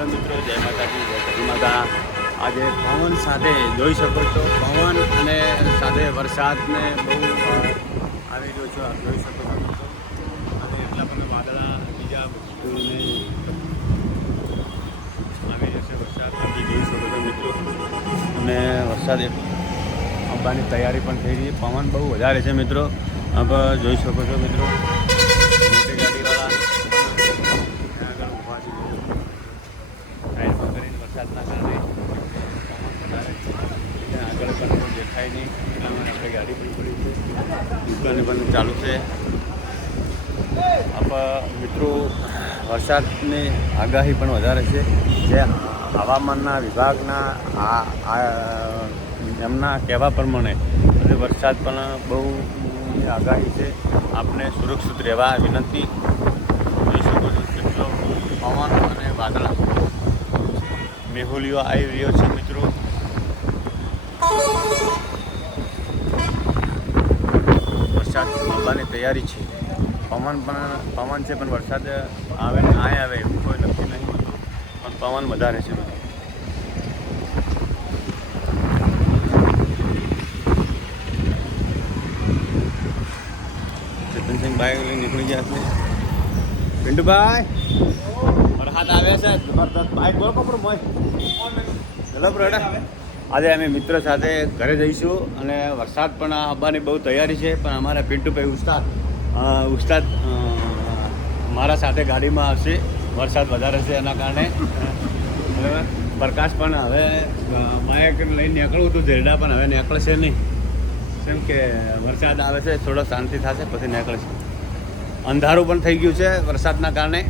Hello મિત્રો, જય માતાજી, જય સતી માતા. આજે પવન સાથે જોઈ શકો છો, પવન અને સાથે વરસાદને બહુ આવી રહ્યો છો, આપ જોઈ શકો છો મિત્રો. અને એટલા બધા વાદળા બીજા આવી રહેશે વરસાદ, તમે જોઈ શકો છો મિત્રો. અને વરસાદ આવવાની તૈયારી પણ થઈ રહી છે. પવન બહુ વધારે છે મિત્રો, આપ જોઈ શકો છો મિત્રો. મોટી ગાડીવાળા આગળ ઊભા છે, સાઈડ પર કરીને વરસાદના કારણે આગળ પણ દેખાય નહીં. એટલા માટે આપણે ગાડી પણ પડી છે, દુકાને પણ ચાલુ છે. આપ મિત્રો, વરસાદની આગાહી પણ વધારે છે. જે હવામાનના વિભાગના એમના કહેવા પ્રમાણે વરસાદ પણ બહુ આગાહી છે. આપને સુરક્ષિત રહેવા વિનંતી. જોઈ શકો છો કેટલો પવન અને વાદળા, મેહુલીઓ આવી રહ્યો છે મિત્રો. વરસાદ આવવાની તૈયારી છે. પવન છે, પણ વરસાદ આવે ને આવે એવું કોઈ નક્કી નહીં હોતું, પણ પવન વધારે છે મિત્રો. ચેતનસિંહ બાઈક લઈને નીકળી ગયા છે. પિન્ટુભાઈ વરસાદ આવે છે જબરદસ્ત. બાઈક બોલ કપડું મોય ચલો બ્રોડા. આજે અમે મિત્રો સાથે ઘરે જઈશું અને વરસાદ પણ આવવાની બહુ તૈયારી છે. પણ અમારા પિન્ટુભાઈ ઉસ્તાદ મારા સાથે ગાડીમાં આવશે. વરસાદ વધારે છે એના કારણે. પ્રકાશ પણ હવે બાઇક લઈને નીકળવું હતું ઝેરડા, પણ હવે નીકળશે નહીં. કેમ કે વરસાદ આવે છે, થોડો શાંતિ થશે પછી નીકળશે. અંધારું પણ થઈ ગયું છે વરસાદના કારણે.